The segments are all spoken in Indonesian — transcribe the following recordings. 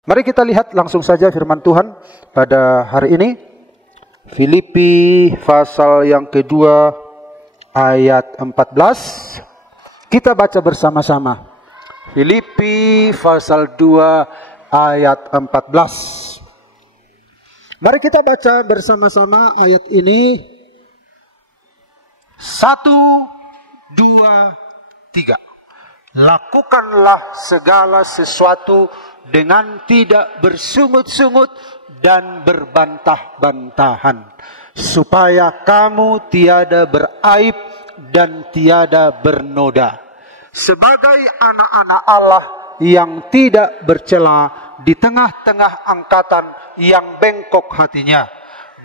Mari kita lihat langsung saja firman Tuhan pada hari ini. Filipi pasal yang kedua ayat 14. Kita baca bersama-sama. Filipi pasal 2 ayat 14. Mari kita baca bersama-sama ayat ini. 1, 2, 3. Lakukanlah segala sesuatu dengan tidak bersungut-sungut dan berbantah-bantahan, supaya kamu tiada beraib dan tiada bernoda, sebagai anak-anak Allah yang tidak bercela di tengah-tengah angkatan yang bengkok hatinya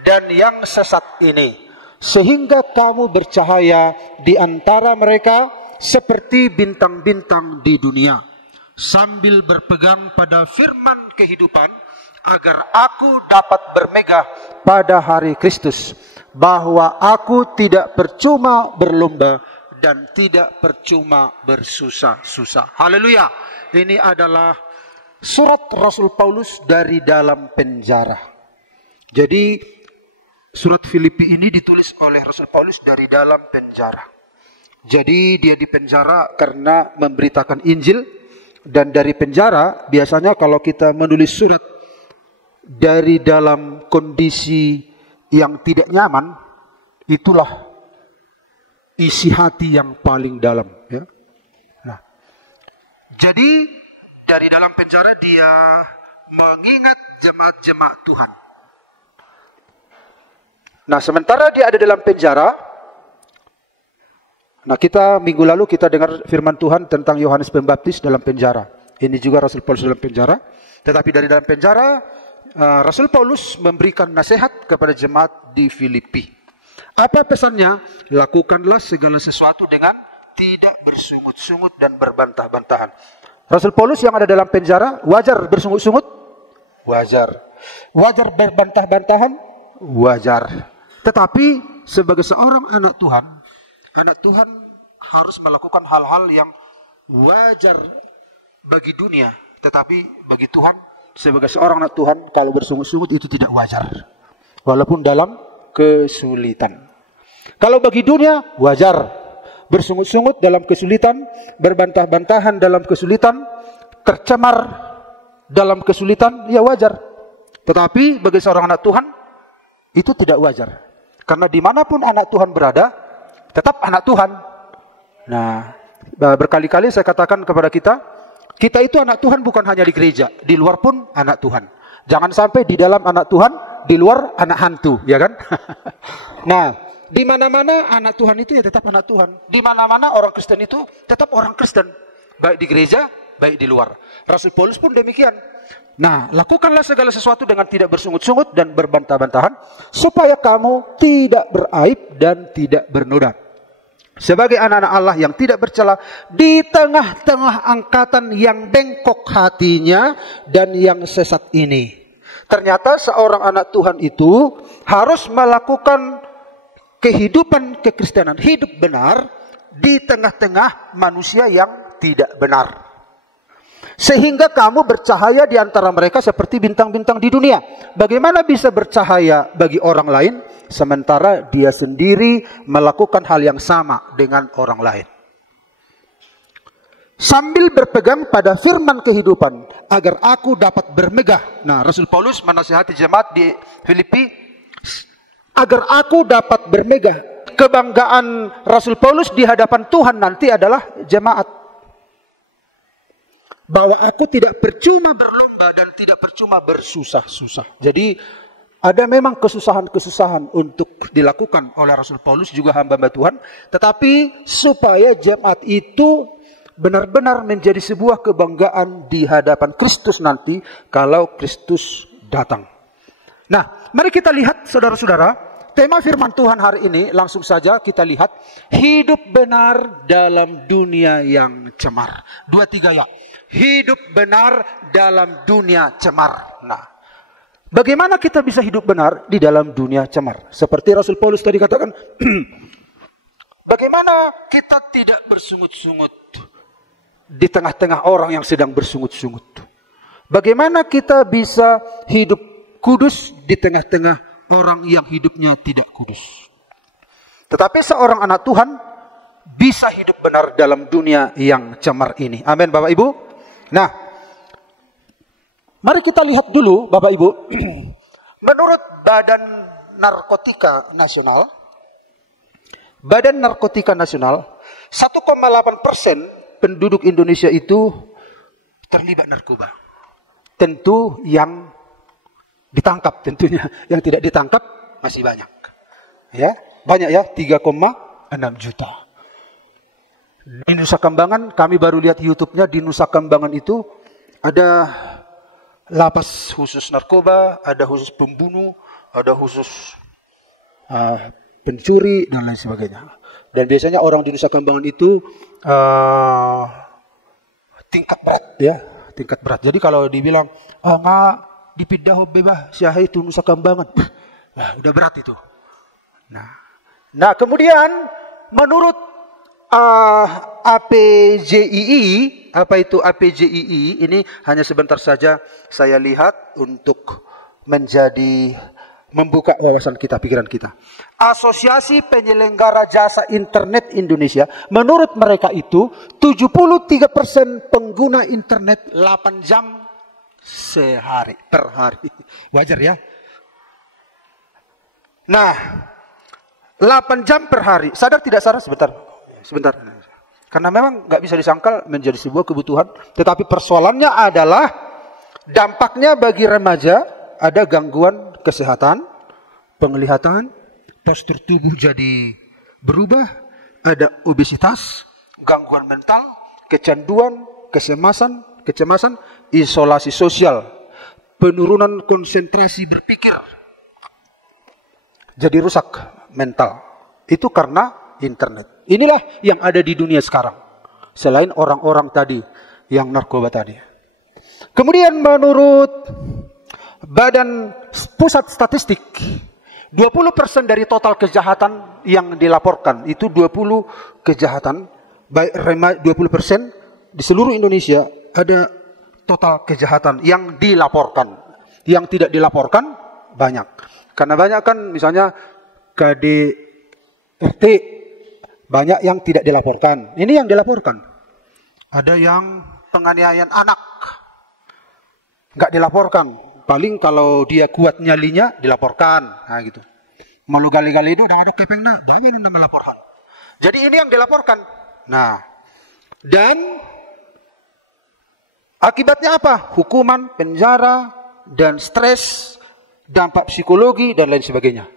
dan yang sesat ini, sehingga kamu bercahaya di antara mereka seperti bintang-bintang di dunia, sambil berpegang pada firman kehidupan, agar aku dapat bermegah pada hari Kristus, bahwa aku tidak percuma berlomba dan tidak percuma bersusah-susah. Haleluya. Ini adalah surat Rasul Paulus dari dalam penjara. Jadi surat Filipi ini ditulis oleh Rasul Paulus dari dalam penjara. Jadi dia dipenjara karena memberitakan Injil. Dan dari penjara, biasanya kalau kita menulis surat dari dalam kondisi yang tidak nyaman, itulah isi hati yang paling dalam. Ya. Nah, jadi dari dalam penjara dia mengingat jemaat-jemaat Tuhan. Nah, sementara dia ada dalam penjara, nah kita minggu lalu kita dengar firman Tuhan tentang Yohanes Pembaptis dalam penjara. Ini juga Rasul Paulus dalam penjara. Tetapi dari dalam penjara, Rasul Paulus memberikan nasihat kepada jemaat di Filipi. Apa pesannya? Lakukanlah segala sesuatu dengan tidak bersungut-sungut dan berbantah-bantahan. Rasul Paulus yang ada dalam penjara, wajar bersungut-sungut? Wajar. Wajar berbantah-bantahan? Wajar. Tetapi sebagai seorang anak Tuhan harus melakukan hal-hal yang wajar bagi dunia. Tetapi bagi Tuhan, sebagai seorang anak Tuhan, kalau bersungut-sungut itu tidak wajar. Walaupun dalam kesulitan. Kalau bagi dunia, wajar. Bersungut-sungut dalam kesulitan, berbantah-bantahan dalam kesulitan, tercemar dalam kesulitan, ya wajar. Tetapi bagi seorang anak Tuhan, itu tidak wajar. Karena dimanapun anak Tuhan berada, tetap anak Tuhan. Nah, berkali-kali saya katakan kepada kita itu anak Tuhan bukan hanya di gereja, di luar pun anak Tuhan. Jangan sampai di dalam anak Tuhan, di luar anak hantu, ya kan? Nah, di mana-mana anak Tuhan itu ya tetap anak Tuhan. Di mana-mana orang Kristen itu tetap orang Kristen, baik di gereja, baik di luar. Rasul Paulus pun demikian. Nah, lakukanlah segala sesuatu dengan tidak bersungut-sungut dan berbantah-bantahan, supaya kamu tidak beraib dan tidak bernoda, sebagai anak-anak Allah yang tidak bercela di tengah-tengah angkatan yang bengkok hatinya dan yang sesat ini. Ternyata seorang anak Tuhan itu harus melakukan kehidupan kekristenan, hidup benar di tengah-tengah manusia yang tidak benar. Sehingga kamu bercahaya di antara mereka seperti bintang-bintang di dunia. Bagaimana bisa bercahaya bagi orang lain sementara dia sendiri melakukan hal yang sama dengan orang lain? Sambil berpegang pada firman kehidupan, agar aku dapat bermegah. Nah, Rasul Paulus menasihati jemaat di Filipi, agar aku dapat bermegah. Kebanggaan Rasul Paulus di hadapan Tuhan nanti adalah jemaat. Bahwa aku tidak percuma berlomba dan tidak percuma bersusah-susah. Jadi ada memang kesusahan-kesusahan untuk dilakukan oleh Rasul Paulus juga hamba-hamba Tuhan. Tetapi supaya jemaat itu benar-benar menjadi sebuah kebanggaan di hadapan Kristus nanti kalau Kristus datang. Nah, mari kita lihat saudara-saudara, tema firman Tuhan hari ini langsung saja kita lihat. Hidup benar dalam dunia yang cemar. 2, 3 ya. Hidup benar dalam dunia cemar. Nah, bagaimana kita bisa hidup benar di dalam dunia cemar? Seperti Rasul Paulus tadi katakan, bagaimana kita tidak bersungut-sungut di tengah-tengah orang yang sedang bersungut-sungut. Bagaimana kita bisa hidup kudus di tengah-tengah orang yang hidupnya tidak kudus. Tetapi seorang anak Tuhan bisa hidup benar dalam dunia yang cemar ini. Amin, Bapak Ibu. Nah, mari kita lihat dulu, Bapak Ibu. Menurut Badan Narkotika Nasional, 1,8% penduduk Indonesia itu terlibat narkoba. Tentu yang ditangkap, tentunya yang tidak ditangkap masih banyak. Ya, banyak ya, 3,6 juta. Di Nusa Kambangan, kami baru lihat YouTube-nya, di Nusa Kambangan itu ada lapas khusus narkoba, ada khusus pembunuh, ada khusus pencuri dan lain sebagainya. Dan biasanya orang di Nusa Kambangan itu tingkat berat, ya, tingkat berat. Jadi kalau dibilang nggak dipindah bebas, siapa itu Nusa Kambangan, nah, udah berat itu. Nah kemudian menurut APJII, apa itu APJII? Ini hanya sebentar saja saya lihat untuk membuka wawasan kita, pikiran kita. Asosiasi Penyelenggara Jasa Internet Indonesia, menurut mereka itu 73% pengguna internet 8 jam per hari. Wajar ya? Nah, 8 jam per hari. Sadar tidak sadar? Sebentar. Karena memang nggak bisa disangkal menjadi sebuah kebutuhan. Tetapi persoalannya adalah dampaknya bagi remaja, ada gangguan kesehatan, penglihatan, postur tubuh jadi berubah, ada obesitas, gangguan mental, kecanduan, kecemasan, isolasi sosial, penurunan konsentrasi berpikir, jadi rusak mental. Itu karena internet. Inilah yang ada di dunia sekarang. Selain orang-orang tadi yang narkoba tadi. Kemudian menurut Badan Pusat Statistik, 20% dari total kejahatan yang dilaporkan, itu 20 kejahatan, 20% di seluruh Indonesia ada total kejahatan yang dilaporkan. Yang tidak dilaporkan banyak. Karena banyak kan misalnya KDRT, banyak yang tidak dilaporkan. Ini yang dilaporkan. Ada yang penganiayaan anak, nggak dilaporkan. Paling kalau dia kuat nyalinya dilaporkan, nah gitu. Malu gali-gali itu udah ada kepengna, banyak yang nama laporan. Jadi ini yang dilaporkan. Nah, dan akibatnya apa? Hukuman, penjara, dan stres, dampak psikologi dan lain sebagainya.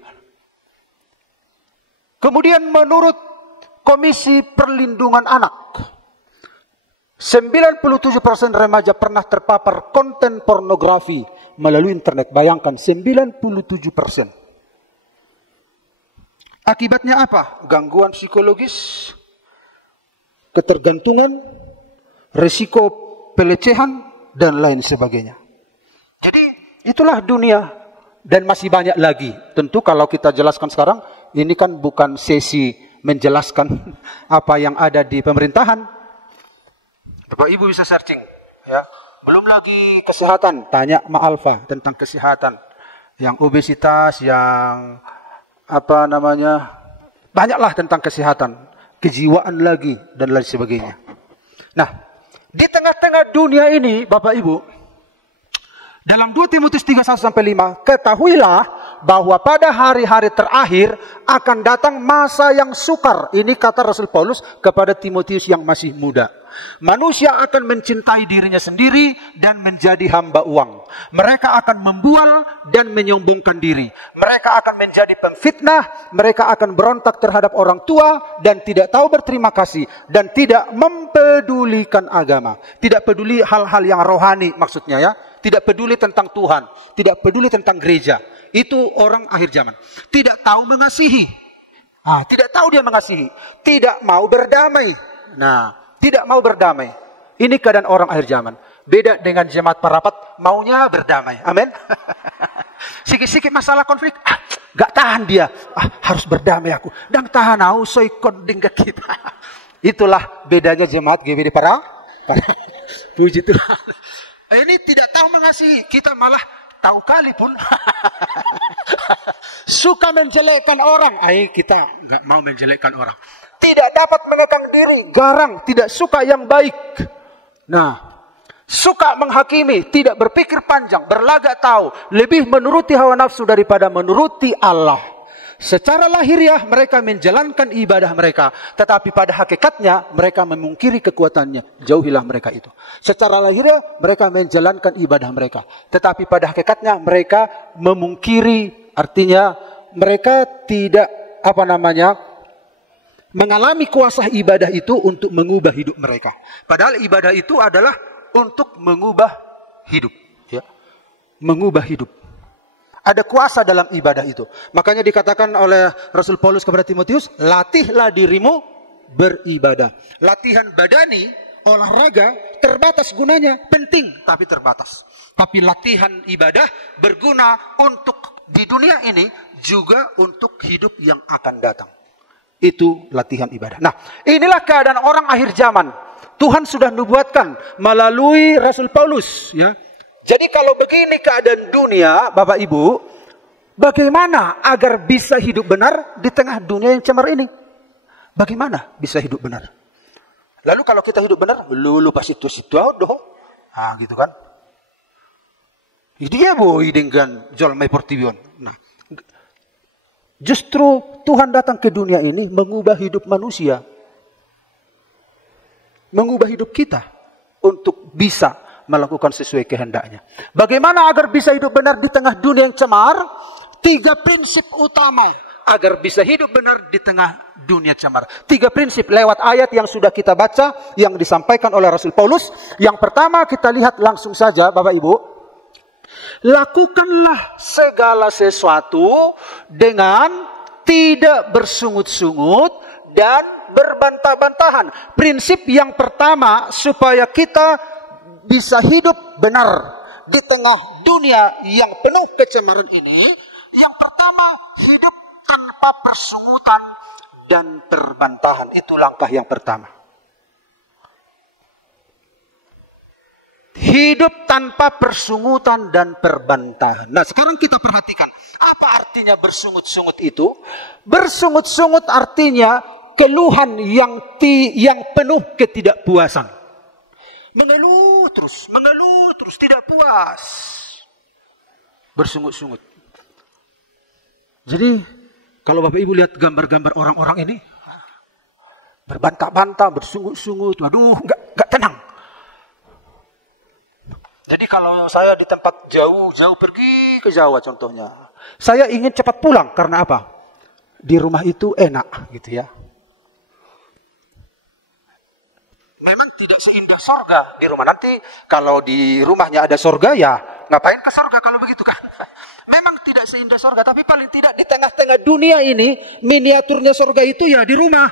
Kemudian menurut Komisi Perlindungan Anak, 97% remaja pernah terpapar konten pornografi melalui internet. Bayangkan, 97%. Akibatnya apa? Gangguan psikologis, ketergantungan, risiko pelecehan, dan lain sebagainya. Jadi itulah dunia, dan masih banyak lagi. Tentu kalau kita jelaskan sekarang, ini kan bukan sesi menjelaskan apa yang ada di pemerintahan. Bapak Ibu bisa searching, ya. Belum lagi kesehatan, tanya Ma Alfa tentang kesehatan, yang obesitas, yang apa namanya, banyaklah tentang kesehatan, kejiwaan lagi dan lain sebagainya. Nah, di tengah-tengah dunia ini, Bapak Ibu, dalam 2 Timotius 3:1-5, ketahuilah bahwa pada hari-hari terakhir akan datang masa yang sukar. Ini kata Rasul Paulus kepada Timotius yang masih muda. Manusia akan mencintai dirinya sendiri dan menjadi hamba uang. Mereka akan membual dan menyombongkan diri. Mereka akan menjadi pemfitnah. Mereka akan berontak terhadap orang tua dan tidak tahu berterima kasih. Dan tidak mempedulikan agama. Tidak peduli hal-hal yang rohani maksudnya ya. Tidak peduli tentang Tuhan. Tidak peduli tentang gereja. Itu orang akhir zaman. Tidak tahu mengasihi. Tidak tahu dia mengasihi. Tidak mau berdamai. Tidak mau berdamai. Ini keadaan orang akhir zaman. Beda dengan jemaat parapat, maunya berdamai. Amin. Sikit-sikit masalah konflik, gak tahan dia. Harus berdamai aku. Dan tahan aku, soikon dengan kita. Itulah bedanya jemaat GBD para. Puji Tuhan. Ini tidak tahu mengasihi, kita malah tahu kali pun suka menjelekkan orang. Kita nggak mau menjelekkan orang. Tidak dapat mengekang diri, garang, tidak suka yang baik. Nah, suka menghakimi, tidak berpikir panjang, berlagak tahu, lebih menuruti hawa nafsu daripada menuruti Allah. Secara lahiriah mereka menjalankan ibadah mereka, tetapi pada hakikatnya mereka memungkiri kekuatannya. Jauhilah mereka itu. Secara lahiriah mereka menjalankan ibadah mereka, tetapi pada hakikatnya mereka memungkiri, artinya mereka tidak mengalami kuasa ibadah itu untuk mengubah hidup mereka. Padahal ibadah itu adalah untuk mengubah hidup, ya. Mengubah hidup. Ada kuasa dalam ibadah itu. Makanya dikatakan oleh Rasul Paulus kepada Timotius, latihlah dirimu beribadah. Latihan badani, olahraga, terbatas gunanya, penting tapi terbatas. Tapi latihan ibadah berguna untuk di dunia ini, juga untuk hidup yang akan datang. Itu latihan ibadah. Nah, inilah keadaan orang akhir zaman. Tuhan sudah nubuatkan melalui Rasul Paulus, ya. Jadi kalau begini keadaan dunia, Bapak Ibu, bagaimana agar bisa hidup benar di tengah dunia yang cemar ini? Bagaimana bisa hidup benar? Lalu kalau kita hidup benar, lulu pas itu doh. Nah, gitu kan? Dia boy dengan jual mai portibion. Nah, justru Tuhan datang ke dunia ini mengubah hidup manusia. Mengubah hidup kita untuk bisa melakukan sesuai kehendaknya. Bagaimana agar bisa hidup benar di tengah dunia yang cemar? 3 prinsip utama agar bisa hidup benar di tengah dunia cemar. 3 prinsip lewat ayat yang sudah kita baca, yang disampaikan oleh Rasul Paulus. Yang pertama kita lihat langsung saja Bapak Ibu. Lakukanlah segala sesuatu dengan tidak bersungut-sungut dan berbantah-bantahan. Prinsip yang pertama supaya kita bisa hidup benar di tengah dunia yang penuh kecemaran ini. Yang pertama, hidup tanpa persungutan dan perbantahan. Itu langkah yang pertama. Hidup tanpa persungutan dan perbantahan. Nah, sekarang kita perhatikan. Apa artinya bersungut-sungut itu? Bersungut-sungut artinya keluhan yang penuh ketidakpuasan. Mengeluh terus, tidak puas. Bersungut-sungut. Jadi, kalau Bapak Ibu lihat gambar-gambar orang-orang ini, berbantah-bantah, bersungut-sungut, waduh, nggak tenang. Jadi kalau saya di tempat jauh pergi ke Jawa contohnya, saya ingin cepat pulang, karena apa? Di rumah itu enak, gitu ya. Memang tidak seindah sorga di rumah. Nanti kalau di rumahnya ada sorga, ya ngapain ke sorga kalau begitu kan? Memang tidak seindah sorga, tapi paling tidak di tengah-tengah dunia ini, miniaturnya sorga itu ya di rumah.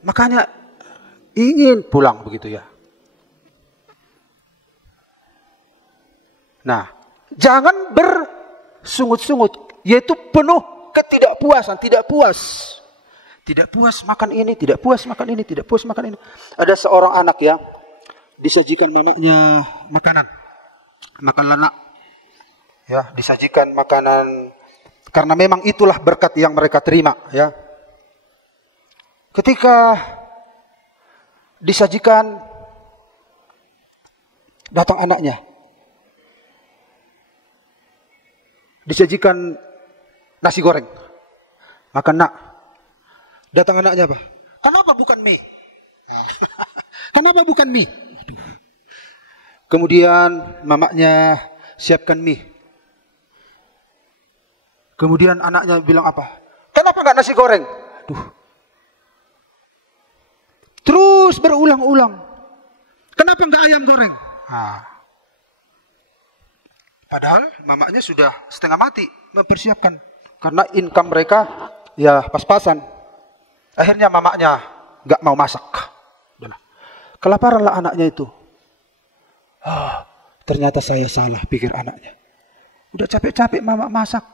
Makanya ingin pulang begitu ya. Nah, jangan bersungut-sungut, yaitu penuh ketidakpuasan, tidak puas. Tidak puas makan ini, tidak puas makan ini, tidak puas makan ini. Ada seorang anak ya, disajikan mamanya makanan. Makan lanak. Ya, disajikan makanan. Karena memang itulah berkat yang mereka terima. Ya. Ketika disajikan, datang anaknya. Disajikan nasi goreng. Makan nak. Datang anaknya apa? Kenapa bukan mie? Kenapa bukan mie? Kemudian mamanya siapkan mie. Kemudian anaknya bilang apa? Kenapa nggak nasi goreng? Terus berulang-ulang. Kenapa nggak ayam goreng? Padahal mamanya sudah setengah mati mempersiapkan. Karena income mereka ya pas-pasan. Akhirnya mamanya nggak mau masak. Kelaparanlah anaknya itu. Ternyata saya salah, pikir anaknya. Udah capek-capek mama masak.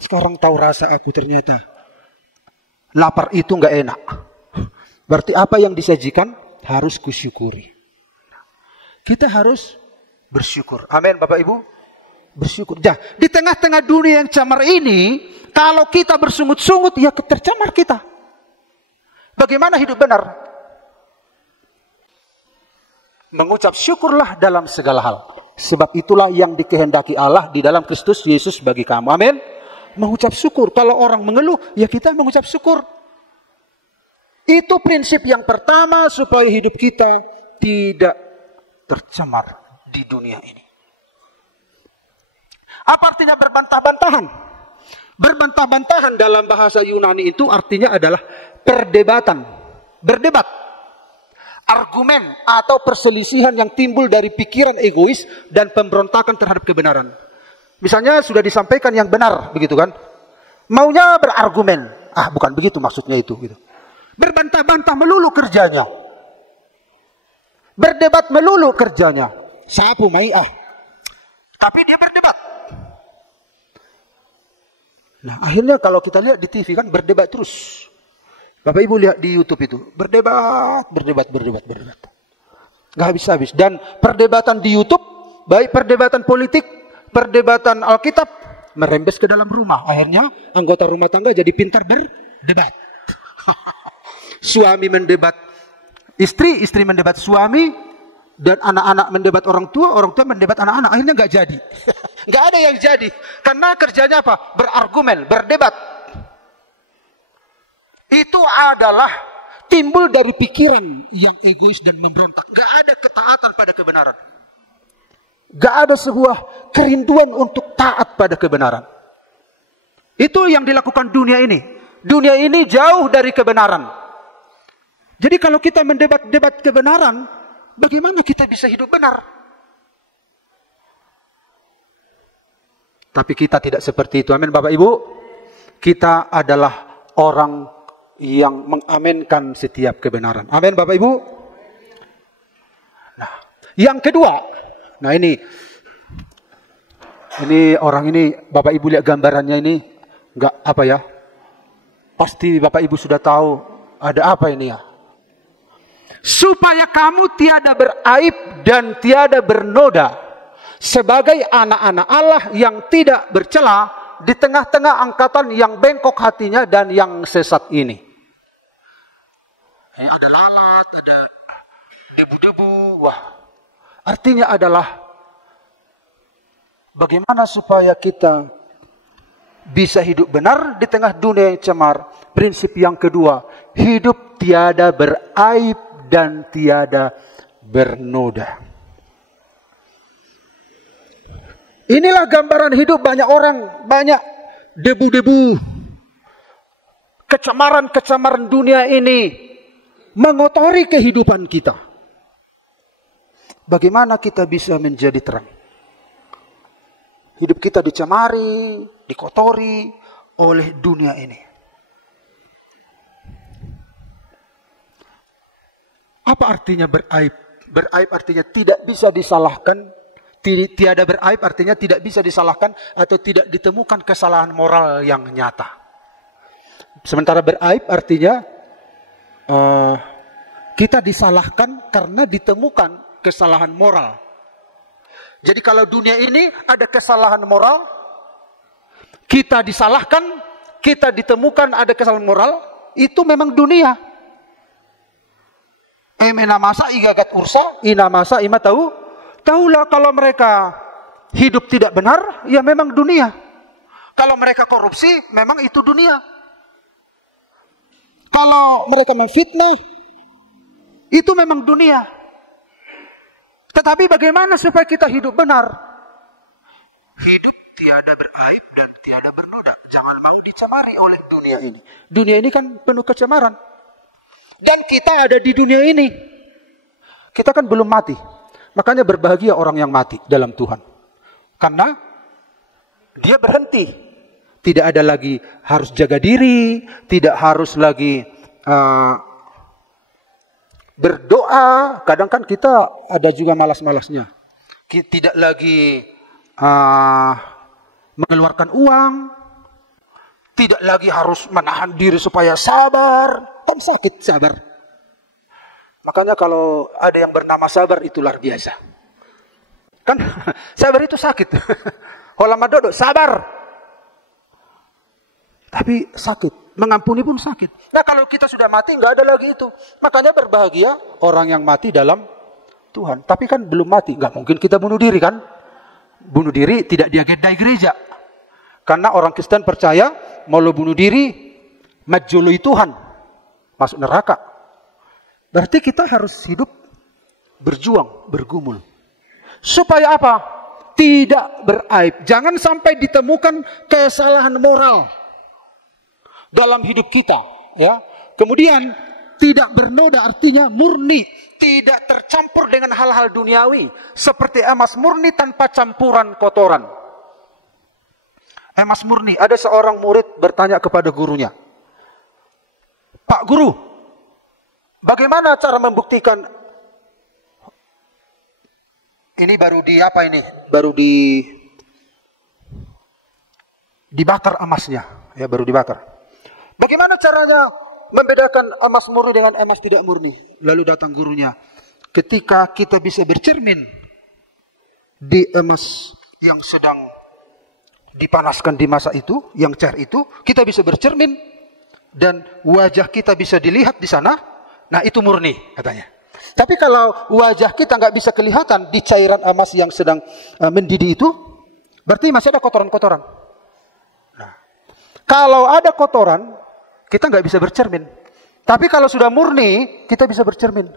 Sekarang tahu rasa aku ternyata. Lapar itu nggak enak. Berarti apa yang disajikan harus kusyukuri. Kita harus bersyukur. Amin, Bapak Ibu. Bersyukur. Ya, di tengah-tengah dunia yang camar ini, kalau kita bersungut-sungut, ya tercemar kita. Bagaimana hidup benar? Mengucap syukurlah dalam segala hal. Sebab itulah yang dikehendaki Allah di dalam Kristus Yesus bagi kamu. Amin. Mengucap syukur. Kalau orang mengeluh, ya kita mengucap syukur. Itu prinsip yang pertama supaya hidup kita tidak tercemar di dunia ini. Apa artinya berbantah-bantahan? Berbantah-bantahan dalam bahasa Yunani itu artinya adalah perdebatan. Berdebat. Argumen atau perselisihan yang timbul dari pikiran egois dan pemberontakan terhadap kebenaran. Misalnya sudah disampaikan yang benar, begitu kan? Maunya berargumen. Ah, bukan begitu maksudnya itu. Gitu. Berbantah-bantah melulu kerjanya. Berdebat melulu kerjanya. Sapu mai'ah. Tapi dia berdebat. Nah, akhirnya kalau kita lihat di TV kan berdebat terus. Bapak Ibu lihat di YouTube itu. Berdebat. Nggak habis-habis. Dan perdebatan di YouTube, baik perdebatan politik, perdebatan Alkitab, merembes ke dalam rumah. Akhirnya anggota rumah tangga jadi pintar berdebat. Suami mendebat istri, istri mendebat suami, dan anak-anak mendebat orang tua mendebat anak-anak. Akhirnya nggak jadi. Nggak ada yang jadi. Karena kerjanya apa? Berargumen, berdebat. Itu adalah timbul dari pikiran yang egois dan memberontak. Nggak ada ketaatan pada kebenaran. Nggak ada sebuah kerinduan untuk taat pada kebenaran. Itu yang dilakukan dunia ini. Dunia ini jauh dari kebenaran. Jadi kalau kita mendebat-debat kebenaran, bagaimana kita bisa hidup benar? Tapi kita tidak seperti itu. Amin, Bapak Ibu. Kita adalah orang yang mengaminkan setiap kebenaran. Amin, Bapak Ibu. Nah, yang kedua. Nah, ini orang ini, Bapak Ibu lihat gambarannya ini, enggak apa ya? Pasti Bapak Ibu sudah tahu ada apa ini ya? Supaya kamu tiada beraib dan tiada bernoda sebagai anak-anak Allah yang tidak bercela di tengah-tengah angkatan yang bengkok hatinya dan yang sesat ini. Ada lalat, ada debu-debu. Wah, artinya adalah bagaimana supaya kita bisa hidup benar di tengah dunia yang cemar. Prinsip yang kedua, hidup tiada beraib dan tiada bernoda. Inilah gambaran hidup banyak orang, banyak debu-debu. Kecemaran-kecemaran dunia ini mengotori kehidupan kita. Bagaimana kita bisa menjadi terang? Hidup kita dicemari, dikotori oleh dunia ini. Apa artinya beraib? Beraib artinya tidak bisa disalahkan. Tiada beraib artinya tidak bisa disalahkan atau tidak ditemukan kesalahan moral yang nyata. Sementara beraib artinya kita disalahkan karena ditemukan kesalahan moral. Jadi kalau dunia ini ada kesalahan moral, kita disalahkan, kita ditemukan ada kesalahan moral, itu memang dunia. Emena masa igagat ursa, ina masa ima tahu. Tahulah kalau mereka hidup tidak benar, ya memang dunia. Kalau mereka korupsi, memang itu dunia. Kalau mereka memfitnah, itu memang dunia. Tetapi bagaimana supaya kita hidup benar? Hidup tiada beraib dan tiada bernoda. Jangan mau dicemari oleh dunia ini. Dunia ini kan penuh kecemaran. Dan kita ada di dunia ini. Kita kan belum mati. Makanya berbahagia orang yang mati dalam Tuhan. Karena dia berhenti. Tidak ada lagi harus jaga diri. Tidak harus lagi berdoa. Kadang kan kita ada juga malas-malasnya. Tidak lagi mengeluarkan uang. Tidak lagi harus menahan diri supaya sabar. Kan sakit sabar. Makanya kalau ada yang bernama sabar itu luar biasa. Kan sabar itu sakit. Holama dodo sabar. Tapi sakit. Mengampuni pun sakit. Nah kalau kita sudah mati nggak ada lagi itu. Makanya berbahagia orang yang mati dalam Tuhan. Tapi kan belum mati. Nggak mungkin kita bunuh diri kan. Bunuh diri tidak diagendai gereja. Karena orang Kristen percaya mau lo bunuh diri majului Tuhan. Masuk neraka. Berarti kita harus hidup berjuang, bergumul. Supaya apa? Tidak beraib. Jangan sampai ditemukan kesalahan moral dalam hidup kita, ya. Kemudian tidak bernoda artinya murni, tidak tercampur dengan hal-hal duniawi, seperti emas murni tanpa campuran kotoran. Emas murni. Ada seorang murid bertanya kepada gurunya, "Pak Guru, bagaimana cara membuktikan ini baru di apa ini? Baru dibakar emasnya, ya baru dibakar. Bagaimana caranya membedakan emas murni dengan emas tidak murni?" Lalu datang gurunya. Ketika kita bisa bercermin di emas yang sedang dipanaskan di masa itu, yang cair itu, kita bisa bercermin dan wajah kita bisa dilihat di sana. Nah itu murni katanya. Tapi kalau wajah kita nggak bisa kelihatan di cairan emas yang sedang mendidih itu, berarti masih ada kotoran-kotoran. Nah, kalau ada kotoran, kita nggak bisa bercermin. Tapi kalau sudah murni, kita bisa bercermin.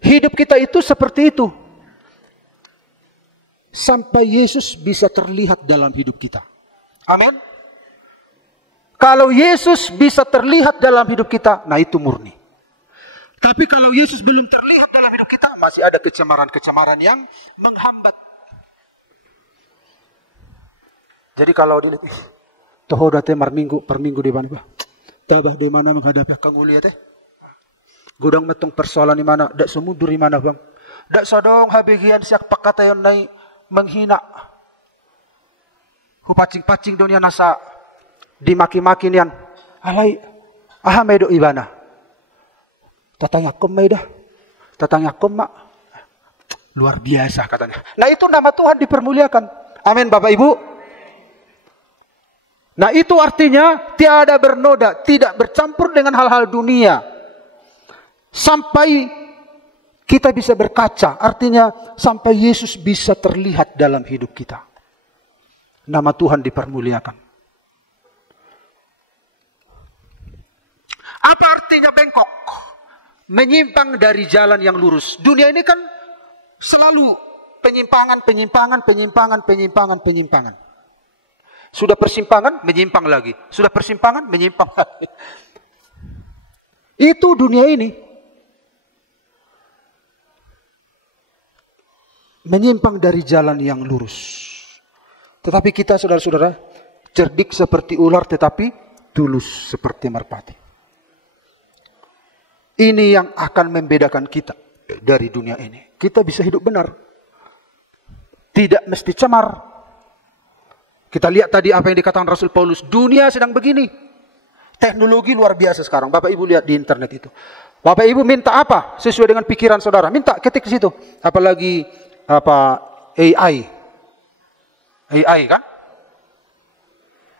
Hidup kita itu seperti itu. Sampai Yesus bisa terlihat dalam hidup kita. Amin. Kalau Yesus bisa terlihat dalam hidup kita, nah itu murni. Tapi kalau Yesus belum terlihat dalam hidup kita, masih ada kecemaran-kecemaran yang menghambat. Jadi kalau dilihat, toh udah temar minggu per minggu di mana, tabah di mana menghadapi kangulia teh. Gudang metung persoalan di mana, dak semudur di mana bang. Dak sodong habigian siak pakatayon nai menghina. Hupacing-pacing dunia nasa dimaki-maki nian. Alai ahamedo ibana. Tatanya kom dah. Tatanya kom mak. Luar biasa katanya. Nah itu nama Tuhan dipermuliakan. Amin Bapak Ibu. Nah itu artinya tiada bernoda, tidak bercampur dengan hal-hal dunia. Sampai kita bisa berkaca, artinya sampai Yesus bisa terlihat dalam hidup kita. Nama Tuhan dipermuliakan. Apa artinya bengkok? Menyimpang dari jalan yang lurus. Dunia ini kan selalu penyimpangan. Sudah persimpangan, menyimpang lagi. Sudah persimpangan, menyimpang lagi. Itu dunia ini. Menyimpang dari jalan yang lurus. Tetapi kita saudara-saudara, cerdik seperti ular tetapi tulus seperti merpati. Ini yang akan membedakan kita dari dunia ini. Kita bisa hidup benar. Tidak mesti cemar. Kita lihat tadi apa yang dikatakan Rasul Paulus. Dunia sedang begini. Teknologi luar biasa sekarang. Bapak Ibu lihat di internet itu. Bapak Ibu minta apa sesuai dengan pikiran saudara. Minta ketik di situ. Apalagi AI. AI kan?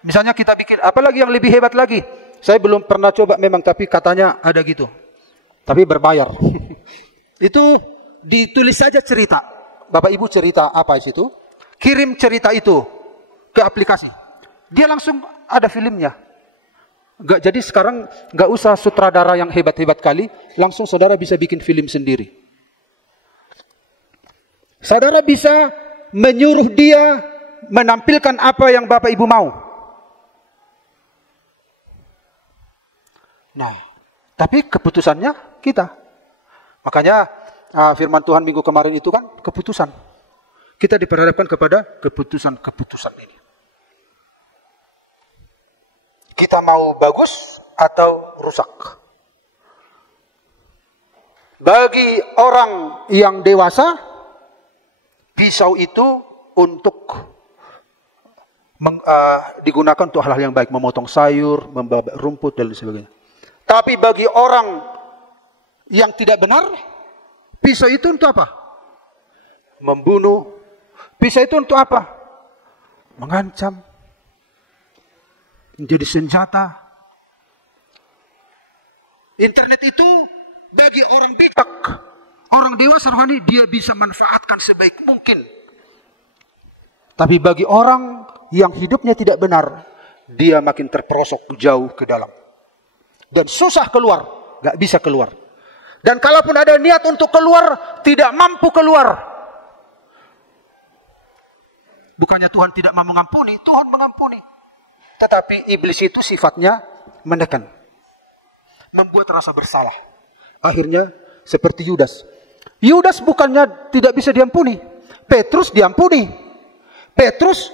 Misalnya kita bikin apalagi yang lebih hebat lagi. Saya belum pernah coba memang tapi katanya ada gitu. Tapi berbayar. Itu ditulis saja cerita. Bapak Ibu cerita apa di situ? Kirim cerita itu ke aplikasi. Dia langsung ada filmnya. Jadi sekarang nggak usah sutradara yang hebat-hebat kali. Langsung saudara bisa bikin film sendiri. Saudara bisa menyuruh dia menampilkan apa yang Bapak Ibu mau. Nah, tapi keputusannya kita. Makanya firman Tuhan minggu kemarin itu kan keputusan. Kita diperhadapkan kepada keputusan-keputusan ini. Kita mau bagus atau rusak. Bagi orang yang dewasa, pisau itu untuk digunakan untuk hal-hal yang baik. Memotong sayur, membabak rumput, dan sebagainya. Tapi bagi orang yang tidak benar. Pisau itu untuk apa? Membunuh. Pisau itu untuk apa? Mengancam. Menjadi senjata. Internet itu bagi orang bijak, orang dewasa rohani, dia bisa manfaatkan sebaik mungkin. Tapi bagi orang yang hidupnya tidak benar, dia makin terperosok jauh ke dalam. Dan susah keluar, gak bisa keluar. Dan kalaupun ada niat untuk keluar, tidak mampu keluar. Bukannya Tuhan tidak mau mengampuni, Tuhan mengampuni. Tetapi iblis itu sifatnya menekan. Membuat rasa bersalah. Akhirnya seperti Yudas. Yudas bukannya tidak bisa diampuni. Petrus diampuni. Petrus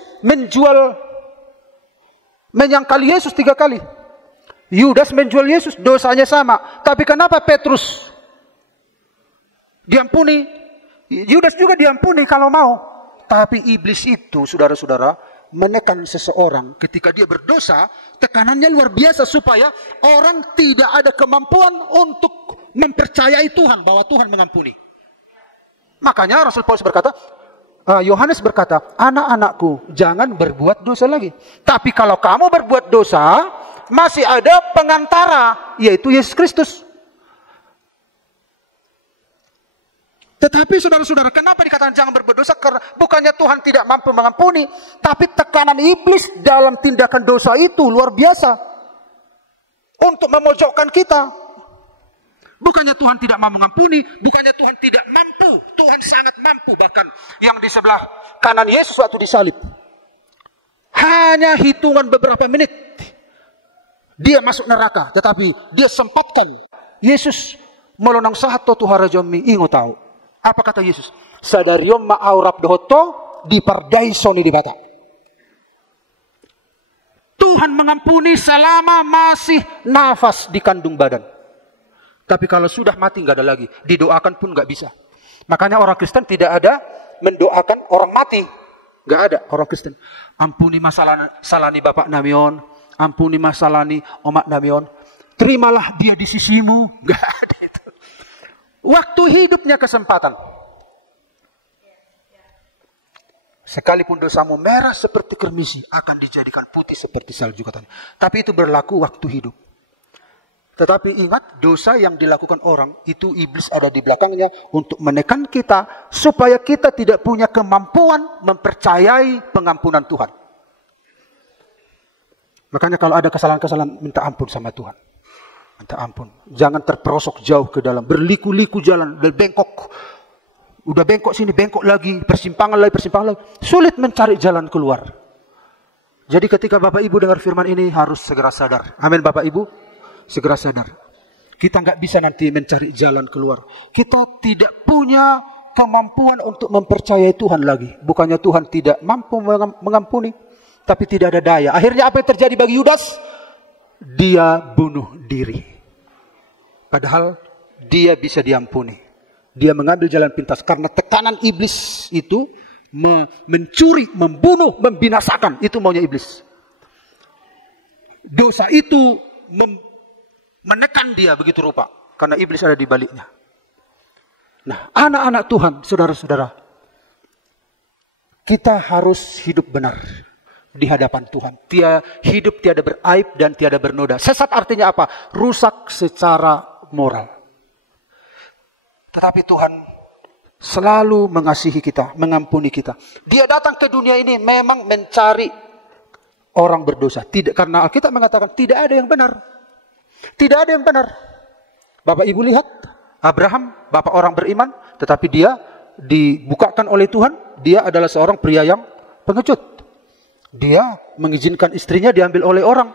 menyangkal Yesus 3 kali. Yudas menjual Yesus, dosanya sama. Tapi kenapa Petrus diampuni? Yudas juga diampuni kalau mau. Tapi iblis itu, saudara-saudara, menekan seseorang ketika dia berdosa, tekanannya luar biasa supaya orang tidak ada kemampuan untuk mempercayai Tuhan bahwa Tuhan mengampuni. Makanya Rasul Paulus berkata, Yohanes berkata, anak-anakku jangan berbuat dosa lagi. Tapi kalau kamu berbuat dosa, masih ada pengantara, yaitu Yesus Kristus. Tetapi saudara-saudara, kenapa dikatakan jangan berbuat dosa? Karena bukannya Tuhan tidak mampu mengampuni, tapi tekanan iblis dalam tindakan dosa itu luar biasa untuk memojokkan kita. Bukannya Tuhan tidak mau mengampuni, bukannya Tuhan tidak mampu, Tuhan sangat mampu. Bahkan yang di sebelah kanan Yesus waktu disalib, hanya hitungan beberapa menit dia masuk neraka, tetapi dia sempatkan Yesus melonang sahat to Tuhan Rajomi ingo tahu. Apa kata Yesus? Sadariom ma'aurap dohoto dipardai soni dibata. Tuhan mengampuni selama masih nafas di kandung badan. Tapi kalau sudah mati nggak ada lagi. Didoakan pun nggak bisa. Makanya orang Kristen tidak ada mendoakan orang mati. Nggak ada orang Kristen. Ampuni masalah salani Bapak Namion. Ampuni masalani Omak Namion. Terimalah dia di sisimu. Nggak ada itu. Waktu hidupnya kesempatan. Sekalipun dosamu merah seperti kermisi, akan dijadikan putih seperti salju katanya. Tapi itu berlaku waktu hidup. Tetapi ingat, dosa yang dilakukan orang, itu iblis ada di belakangnya untuk menekan kita, supaya kita tidak punya kemampuan mempercayai pengampunan Tuhan. Makanya kalau ada kesalahan-kesalahan, minta ampun sama Tuhan. Minta ampun. Jangan terperosok jauh ke dalam. Berliku-liku jalan. Bengkok. Udah bengkok sini, bengkok lagi. Persimpangan lagi. Sulit mencari jalan keluar. Jadi ketika Bapak Ibu dengar firman ini harus segera sadar. Amin Bapak Ibu. Segera sadar. Kita nggak bisa nanti mencari jalan keluar. Kita tidak punya kemampuan untuk mempercayai Tuhan lagi. Bukannya Tuhan tidak mampu mengampuni. Tapi tidak ada daya. Akhirnya apa yang terjadi bagi Yudas? Dia bunuh diri. Padahal dia bisa diampuni. Dia mengambil jalan pintas. Karena tekanan iblis itu mencuri, membunuh, membinasakan. Itu maunya iblis. Dosa itu menekan dia begitu rupa. Karena iblis ada di baliknya. Nah, anak-anak Tuhan, saudara-saudara. Kita harus hidup benar di hadapan Tuhan. Hidup tiada beraib dan tiada bernoda. Sesat artinya apa? Rusak secara moral. Tetapi Tuhan selalu mengasihi kita, mengampuni kita. Dia datang ke dunia ini memang mencari orang berdosa. Tidak, karena Alkitab mengatakan tidak ada yang benar. Tidak ada yang benar. Bapak Ibu lihat, Abraham, bapak orang beriman, tetapi dia dibukakan oleh Tuhan, dia adalah seorang pria yang pengecut. Dia mengizinkan istrinya diambil oleh orang.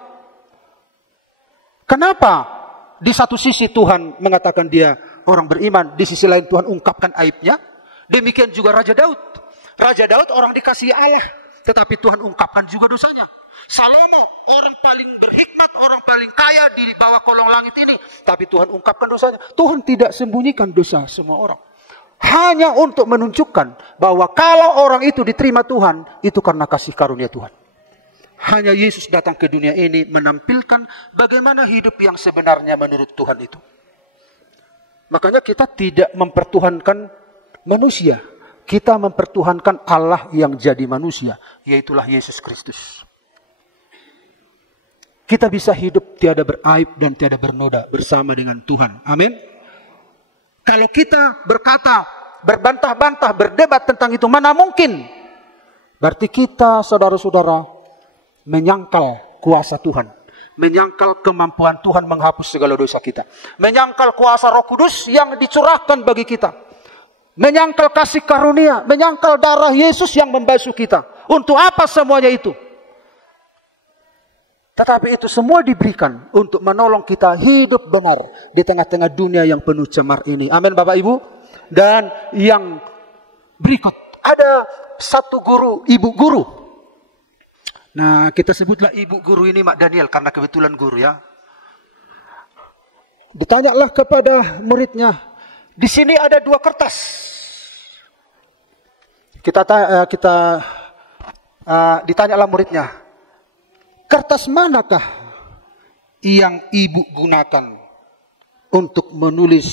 Kenapa? Di satu sisi Tuhan mengatakan dia orang beriman. Di sisi lain Tuhan ungkapkan aibnya. Demikian juga Raja Daud. Raja Daud orang dikasihi Allah. Tetapi Tuhan ungkapkan juga dosanya. Salomo orang paling berhikmat, orang paling kaya di bawah kolong langit ini. Tapi Tuhan ungkapkan dosanya. Tuhan tidak sembunyikan dosa semua orang. Hanya untuk menunjukkan bahwa kalau orang itu diterima Tuhan, itu karena kasih karunia Tuhan. Hanya Yesus datang ke dunia ini menampilkan bagaimana hidup yang sebenarnya menurut Tuhan itu. Makanya kita tidak mempertuhankan manusia. Kita mempertuhankan Allah yang jadi manusia, yaitulah Yesus Kristus. Kita bisa hidup tiada beraib dan tiada bernoda bersama dengan Tuhan. Amin. Kalau kita berkata, berbantah-bantah, berdebat tentang itu, mana mungkin? Berarti kita, saudara-saudara, menyangkal kuasa Tuhan. Menyangkal kemampuan Tuhan menghapus segala dosa kita. Menyangkal kuasa Roh Kudus yang dicurahkan bagi kita. Menyangkal kasih karunia. Menyangkal darah Yesus yang membasuh kita. Untuk apa semuanya itu? Tetapi itu semua diberikan untuk menolong kita hidup benar di tengah-tengah dunia yang penuh cemar ini. Amin Bapak Ibu. Dan yang berikut, ada satu guru, ibu guru. Nah, kita sebutlah ibu guru ini Mak Daniel karena kebetulan guru ya. Ditanyalah kepada muridnya, di sini ada 2 kertas. Ditanyalah muridnya, kertas manakah yang ibu gunakan untuk menulis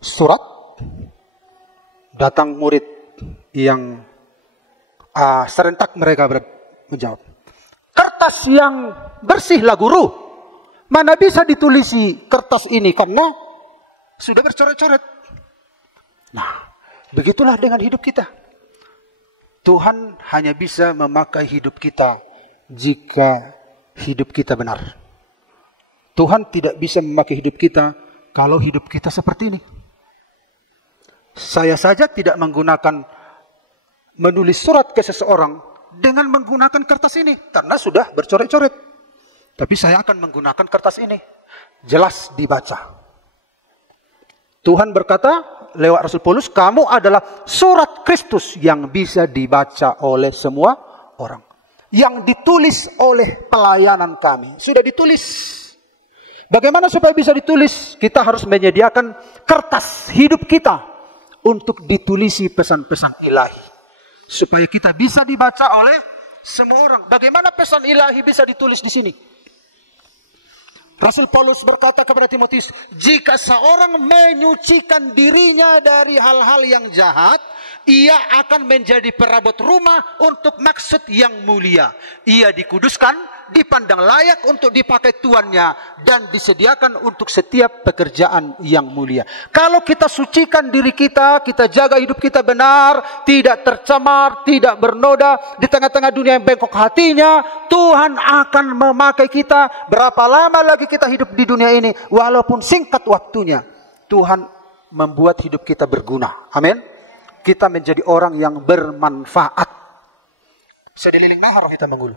surat? Datang murid yang serentak mereka menjawab, kertas yang bersih lah guru. Mana bisa ditulisi kertas ini karena sudah bercoret-coret. Nah, begitulah dengan hidup kita. Tuhan hanya bisa memakai hidup kita jika hidup kita benar. Tuhan tidak bisa memakai hidup kita kalau hidup kita seperti ini. Saya saja tidak menggunakan menulis surat ke seseorang dengan menggunakan kertas ini karena sudah bercoret-coret. Tapi saya akan menggunakan kertas ini. Jelas dibaca. Tuhan berkata lewat Rasul Paulus, kamu adalah surat Kristus yang bisa dibaca oleh semua orang. Yang ditulis oleh pelayanan kami. Sudah ditulis. Bagaimana supaya bisa ditulis? Kita harus menyediakan kertas hidup kita untuk ditulisi pesan-pesan ilahi. Supaya kita bisa dibaca oleh semua orang. Bagaimana pesan ilahi bisa ditulis di sini? Rasul Paulus berkata kepada Timotius, jika seorang menyucikan dirinya dari hal-hal yang jahat, ia akan menjadi perabot rumah untuk maksud yang mulia. Ia dikuduskan, dipandang layak untuk dipakai tuannya, dan disediakan untuk setiap pekerjaan yang mulia. Kalau kita sucikan diri kita, kita jaga hidup kita benar, tidak tercemar, tidak bernoda, di tengah-tengah dunia yang bengkok hatinya, Tuhan akan memakai kita. Berapa lama lagi kita hidup di dunia ini, walaupun singkat waktunya, Tuhan membuat hidup kita berguna. Amin. Kita menjadi orang yang bermanfaat. Sedeliling nahar kita mengulu.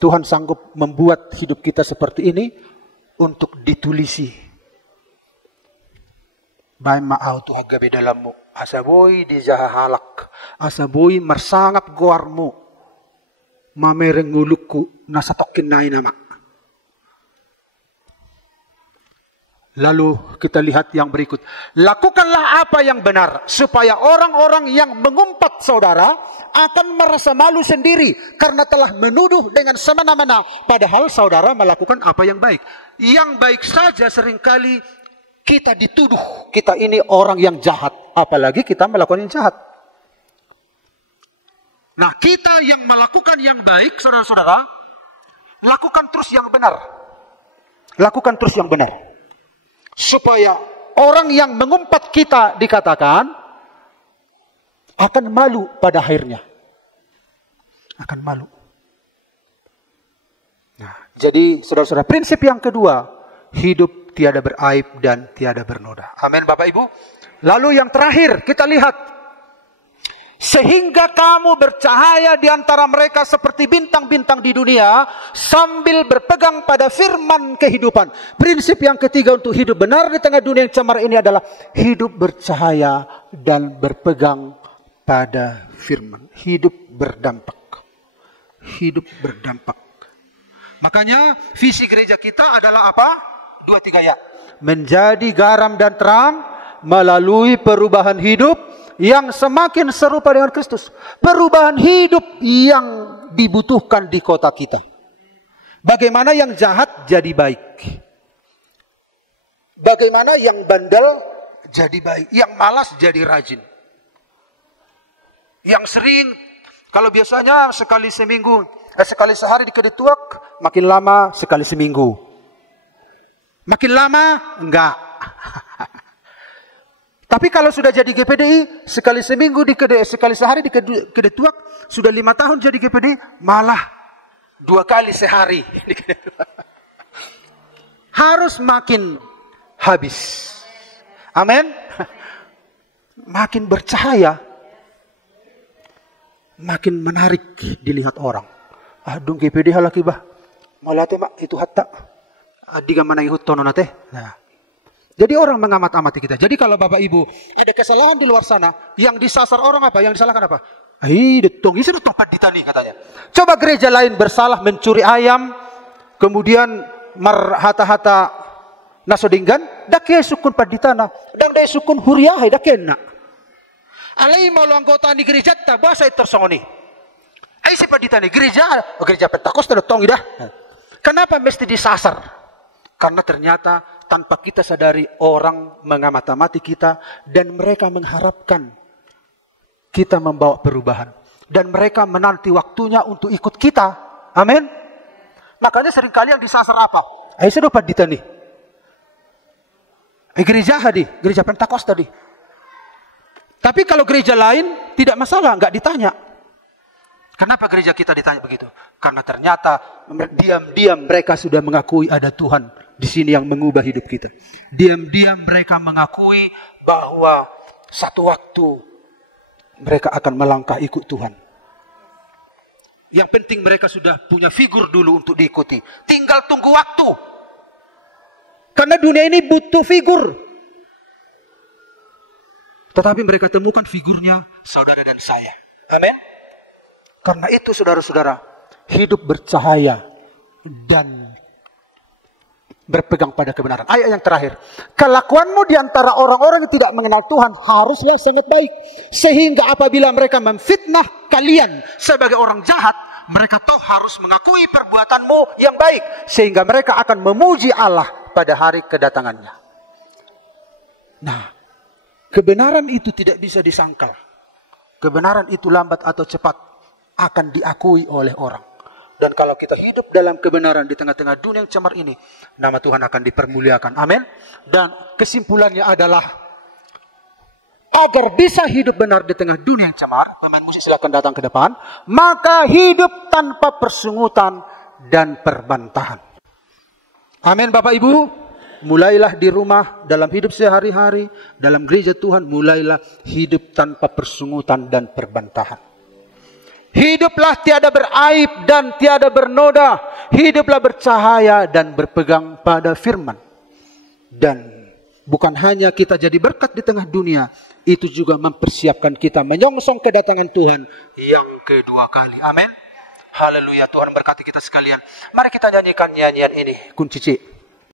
Tuhan sanggup membuat hidup kita seperti ini untuk ditulisi. Baik ma'au tu agabe dalammu, asaboy di jahalak, asaboy marsangap goarmu, mamereng ngulukku nasa tokin na inama. Lalu kita lihat yang berikut. Lakukanlah apa yang benar, supaya orang-orang yang mengumpat saudara akan merasa malu sendiri karena telah menuduh dengan semena-mena, padahal saudara melakukan apa yang baik. Yang baik saja seringkali kita dituduh, kita ini orang yang jahat, apalagi kita melakukan yang jahat. Nah, kita yang melakukan yang baik, saudara-saudara, lakukan terus yang benar. Lakukan terus yang benar. Supaya orang yang mengumpat kita dikatakan akan malu pada akhirnya. Akan malu. Nah, jadi saudara-saudara, prinsip yang kedua, hidup tiada beraib dan tiada bernoda. Amin Bapak Ibu. Lalu yang terakhir kita lihat, sehingga kamu bercahaya di antara mereka seperti bintang-bintang di dunia, sambil berpegang pada firman kehidupan. Prinsip yang ketiga untuk hidup benar di tengah dunia yang cemar ini adalah hidup bercahaya dan berpegang pada firman. Hidup berdampak. Hidup berdampak. Makanya visi gereja kita adalah apa? 2-3 ya. Menjadi garam dan terang melalui perubahan hidup yang semakin serupa dengan Kristus. Perubahan hidup yang dibutuhkan di kota kita. Bagaimana yang jahat jadi baik. Bagaimana yang bandel jadi baik, yang malas jadi rajin. Yang sering, kalau biasanya sekali seminggu, sekali sehari di kedetuak, makin lama sekali seminggu. Makin lama, enggak. Tapi kalau sudah jadi GPDI, sekali seminggu sekali sehari di kedetuak, sudah 5 tahun jadi GPDI, malah 2 kali sehari. Harus makin habis. Amin. Makin bercahaya, makin menarik dilihat orang. Aduh GPD halaki bah. Malate mak itu hatta. Adiga manai hutono nate. Nah. Jadi orang mengamat-amati kita. Jadi kalau Bapak Ibu ada kesalahan di luar sana, yang disasar orang apa? Yang disalahkan apa? Detong, ini sudah tempat ditani katanya. Coba gereja lain bersalah mencuri ayam, kemudian marhata-hata nasodinggan, dakye sukun paditana, dan dai sukun huriah dakena. Alai malu anggota di gereja tak bahasa itu tersongoni. Ai si paditani gereja Pentakosta datang dah. Kenapa mesti disasar? Karena ternyata tanpa kita sadari orang mengamati kita dan mereka mengharapkan kita membawa perubahan dan mereka menanti waktunya untuk ikut kita. Amin. Makanya seringkali yang disasar apa? Ai sudah paditani. Gereja hadi, gereja Pentakosta tadi. Tapi kalau gereja lain tidak masalah, enggak ditanya. Kenapa gereja kita ditanya begitu? Karena ternyata diam-diam mereka sudah mengakui ada Tuhan di sini yang mengubah hidup kita. Diam-diam mereka mengakui bahwa satu waktu mereka akan melangkah ikut Tuhan. Yang penting mereka sudah punya figur dulu untuk diikuti. Tinggal tunggu waktu. Karena dunia ini butuh figur. Tetapi mereka temukan figurnya saudara dan saya. Amin. Karena itu saudara-saudara, hidup bercahaya dan berpegang pada kebenaran. Ayat yang terakhir. Kelakuanmu di antara orang-orang yang tidak mengenal Tuhan haruslah sangat baik. Sehingga apabila mereka memfitnah kalian sebagai orang jahat, mereka toh harus mengakui perbuatanmu yang baik. Sehingga mereka akan memuji Allah pada hari kedatangannya. Nah, kebenaran itu tidak bisa disangkal. Kebenaran itu lambat atau cepat akan diakui oleh orang. Dan kalau kita hidup dalam kebenaran di tengah-tengah dunia yang cemar ini, nama Tuhan akan dipermuliakan. Amin. Dan kesimpulannya adalah, agar bisa hidup benar di tengah dunia yang cemar, pemain musik silakan datang ke depan, maka hidup tanpa persungutan dan perbantahan. Amin Bapak Ibu. Mulailah di rumah, dalam hidup sehari-hari, dalam gereja Tuhan, mulailah hidup tanpa persungutan dan perbantahan. Hiduplah tiada beraib dan tiada bernoda. Hiduplah bercahaya dan berpegang pada firman. Dan bukan hanya kita jadi berkat di tengah dunia, itu juga mempersiapkan kita menyongsong kedatangan Tuhan yang kedua kali. Amin. Haleluya. Tuhan berkati kita sekalian. Mari kita nyanyikan nyanyian ini. Kunci C.